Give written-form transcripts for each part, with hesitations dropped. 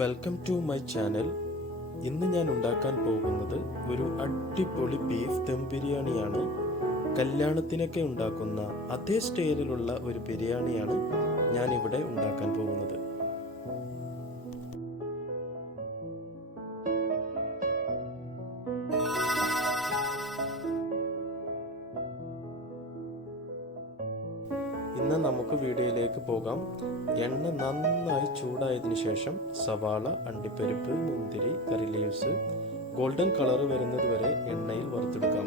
Welcome to my channel. ഇന്ന് ഞാൻ ഉണ്ടാക്കാൻ പോകുന്നത് ഒരു അടിപൊളി ബീഫ് ദം ബിരിയാണിയാണ്. കല്യാണത്തിനൊക്കെ ഉണ്ടാക്കുന്ന അതേ സ്റ്റൈലിലുള്ള ഒരു ബിരിയാണിയാണ് ഞാൻ ഇവിടെ ഉണ്ടാക്കാൻ പോകുന്നത്. ഇന്ന് നമുക്ക് വീഡിയോയിലേക്ക് പോകാം. എണ്ണ നന്നായി ചൂടായതിനു ശേഷം സവാള, അണ്ടിപ്പരിപ്പ്, മുന്തിരി, കറി ലീവ്സ് ഗോൾഡൻ കളർ വരുന്നത് വരെ എണ്ണയിൽ വറുത്തെടുക്കാം.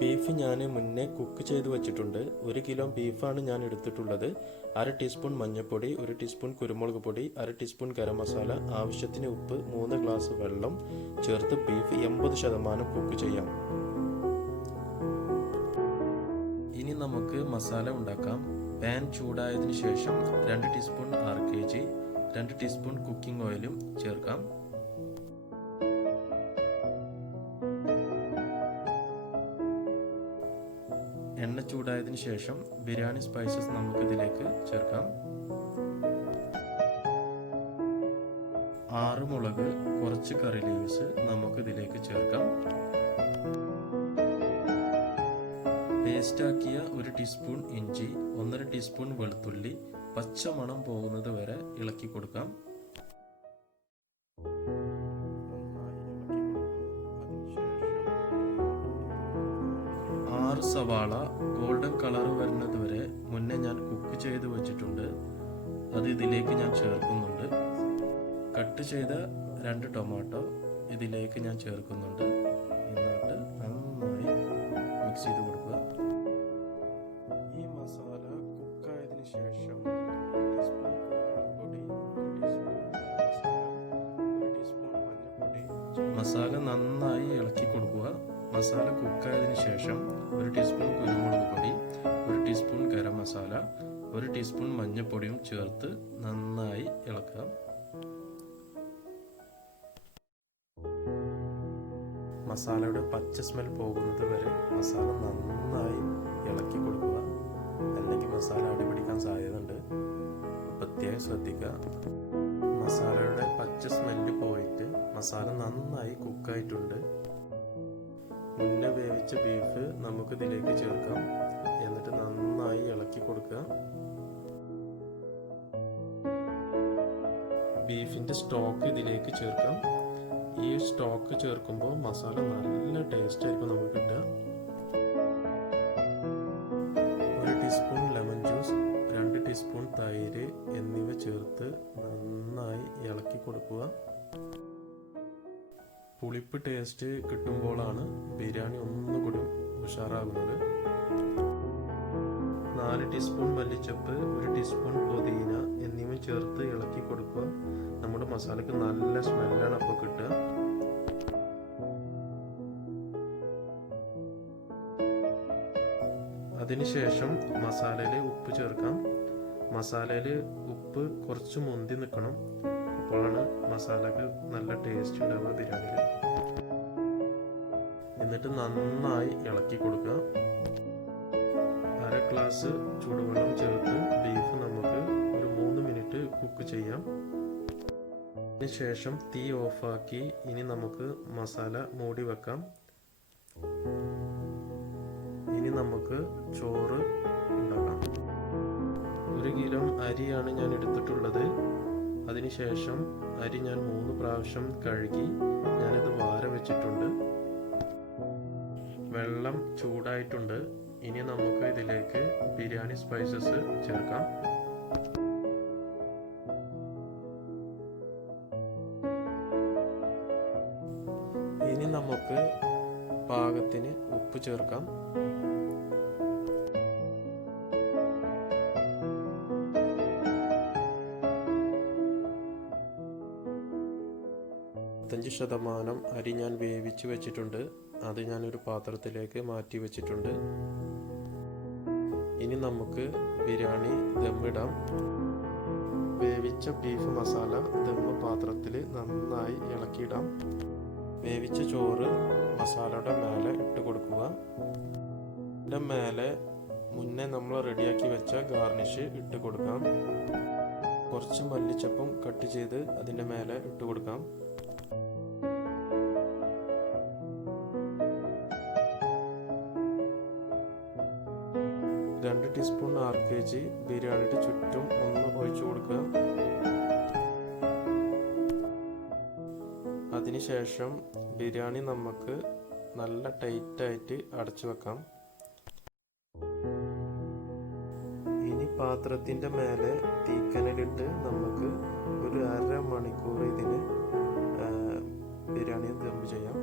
ബീഫ് ഞാൻ മുന്നേ കുക്ക് ചെയ്ത് വെച്ചിട്ടുണ്ട്. 1 കിലോ ബീഫാണ് ഞാൻ എടുത്തിട്ടുള്ളത്. 1/2 ടീസ്പൂൺ മഞ്ഞൾപ്പൊടി, 1 ടീസ്പൂൺ കുരുമുളക് പൊടി, 1/2 ടീസ്പൂൺ ഗരം മസാല, ആവശ്യത്തിന് ഉപ്പ്, 3 ഗ്ലാസ് വെള്ളം ചേർത്ത് ബീഫ് 80% കുക്ക് ചെയ്യാം. ഇനി നമുക്ക് മസാല ഉണ്ടാക്കാം. പാൻ ചൂടായതിനു ശേഷം 2 ടീസ്പൂൺ RKG, 2 ടീസ്പൂൺ കുക്കിംഗ് ഓയിലും ചേർക്കാം. എണ്ണ ചൂടായതിനു ശേഷം ബിരിയാണി സ്പൈസസ് നമുക്ക് ഇതിലേക്ക് ചേർക്കാം. 6 മുളക്, കുറച്ച് കറി ലീവ്സ് നമുക്ക് ഇതിലേക്ക് ചേർക്കാം. പേസ്റ്റാക്കിയ 1 ടീസ്പൂൺ ഇഞ്ചി, 1.5 ടീസ്പൂൺ വെളുത്തുള്ളി പച്ചമണം പോകുന്നത് വരെ ഇളക്കി കൊടുക്കാം. സവാള ഗോൾഡൻ കളർ വരുന്നത് വരെ മുന്നേ ഞാൻ കുക്ക് ചെയ്ത് വെച്ചിട്ടുണ്ട്. അത് ഇതിലേക്ക് ഞാൻ ചേർക്കുന്നുണ്ട്. കട്ട് ചെയ്ത 2 ടൊമാറ്റോ ഇതിലേക്ക് ഞാൻ ചേർക്കുന്നുണ്ട്. എന്നിട്ട് നന്നായി മിക്സ് ചെയ്ത് കൊടുക്കുക. ഈ മസാല കുക്കായതിനു ശേഷം 1 ടീസ്പൂൺ പൊടി, 1 ടീസ്പൂൺ മഞ്ഞൾപ്പൊടി, മസാല നന്നായി ഇളക്കി കൊടുക്കുക. മസാല കുക്കായതിനു ശേഷം 1 ടീസ്പൂൺ കുരുമുളക് പൊടി, 1 ടീസ്പൂൺ ഗരം മസാല, 1 ടീസ്പൂൺ മഞ്ഞൾപ്പൊടിയും ചേർത്ത് നന്നായി ഇളക്കാം. മസാലയുടെ പച്ച സ്മെൽ പോകുന്നത് വരെ മസാല നന്നായി ഇളക്കി കൊടുക്കുക. അല്ലെങ്കിൽ മസാല അടിപിടിക്കാൻ സാധ്യതയുണ്ട്. പ്രത്യേകം ശ്രദ്ധിക്കുക. മസാലയുടെ പച്ച സ്മെല്ല് പോയിട്ട് മസാല നന്നായി കുക്കായിട്ടുണ്ട്. മുന്നേ വേവിച്ച ബീഫ് നമുക്ക് ഇതിലേക്ക് ചേർക്കാം. എന്നിട്ട് നന്നായി ഇളക്കി കൊടുക്കുക. ബീഫിന്റെ സ്റ്റോക്ക് ഇതിലേക്ക് ചേർക്കാം. ഈ സ്റ്റോക്ക് ചേർക്കുമ്പോൾ മസാല നല്ല ടേസ്റ്റ് ആയിരിക്കും നമുക്ക് കിട്ടുക. 1 ടീസ്പൂൺ ലെമൺ ജ്യൂസ്, 2 ടീസ്പൂൺ തൈര് എന്നിവ ചേർത്ത് നന്നായി ഇളക്കി കൊടുക്കുക. പുളിപ്പ് ടേസ്റ്റ് കിട്ടുമ്പോഴാണ് ബിരിയാണി ഒന്നുകൂടി ഉഷാറാകുന്നത്. 4 ടീസ്പൂൺ മല്ലിച്ചപ്പ്, 1 ടീസ്പൂൺ പുതിന എന്നിവ ചേർത്ത് ഇളക്കി കൊടുക്കുക. നമ്മുടെ മസാലയ്ക്ക് നല്ല സ്മെല്ലാണ് അപ്പോൾ കിട്ടുക. അതിനുശേഷം മസാലയിൽ ഉപ്പ് ചേർക്കാം. മസാലയിൽ ഉപ്പ് കുറച്ച് മുന്തി നിൽക്കണം. അപ്പോഴാണ് മസാലക്ക് നല്ല ടേസ്റ്റ് ഉണ്ടാവുക ബിരിയാണിയിൽ. എന്നിട്ട് നന്നായി ഇളക്കി കൊടുക്കുക. 1/2 ഗ്ലാസ് ചൂടുവെള്ളം ചേർത്ത് ബീഫ് നമുക്ക് ഒരു 3 മിനിറ്റ് കുക്ക് ചെയ്യാം. അതിനുശേഷം തീ ഓഫാക്കി ഇനി നമുക്ക് മസാല മൂടി വെക്കാം. ഇനി നമുക്ക് ചോറ് ഉണ്ടാക്കാം. 1 കിലോ അരിയാണ് ഞാൻ എടുത്തിട്ടുള്ളത്. അതിനുശേഷം അരി ഞാൻ 3 പ്രാവശ്യം കഴുകി ഞാനിത് വാര വെച്ചിട്ടുണ്ട്. വെള്ളം ചൂടായിട്ടുണ്ട്. ഇനി നമുക്ക് ഇതിലേക്ക് ബിരിയാണി സ്പൈസസ് ചേർക്കാം. ഇനി നമുക്ക് പാകത്തിന് ഉപ്പ് ചേർക്കാം. %, അരി ഞാൻ വേവിച്ച് വെച്ചിട്ടുണ്ട്. അത് ഞാനൊരു പാത്രത്തിലേക്ക് മാറ്റി വെച്ചിട്ടുണ്ട്. ഇനി നമുക്ക് ബിരിയാണി ദമ്മിടാം. വേവിച്ച ബീഫ് മസാല ദമ്മ് പാത്രത്തിൽ നന്നായി ഇളക്കിയിടാം. വേവിച്ച ചോറ് മസാലയുടെ മേലെ ഇട്ട് കൊടുക്കുക. ഇതിൻ്റെ മേലെ മുന്നേ നമ്മൾ റെഡിയാക്കി വെച്ച ഗാർണിഷ് ഇട്ട് കൊടുക്കാം. കുറച്ച് മല്ലിച്ചപ്പും കട്ട് ചെയ്ത് അതിൻ്റെ മേലെ ഇട്ട് കൊടുക്കാം. രണ്ട് ടീസ്പൂൺ RKG ബിരിയാണിയുടെ ചുറ്റും ഒന്ന് ഒഴിച്ചു കൊടുക്കുക. അതിനുശേഷം ബിരിയാണി നമുക്ക് നല്ല ടൈറ്റായിട്ട് അടച്ചു വെക്കാം. ഇനി പാത്രത്തിൻ്റെ മേലെ തീക്കനലിട്ട് നമുക്ക് ഒരു 1/2 മണിക്കൂർ ഇതിന് ബിരിയാണി ദം ചെയ്യാം.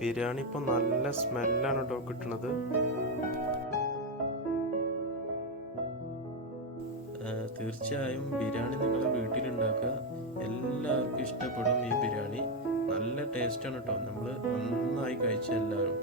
ബിരിയാണി ഇപ്പോൾ നല്ല സ്മെല്ലാണ് കേട്ടോ കിട്ടുന്നത്. തീർച്ചയായും ബിരിയാണി നിങ്ങളെ വീട്ടിലുണ്ടാക്കുക, എല്ലാവർക്കും ഇഷ്ടപ്പെടും. ഈ ബിരിയാണി നല്ല ടേസ്റ്റാണ് കേട്ടോ. നമ്മൾ നന്നായി കഴിച്ച എല്ലാവരും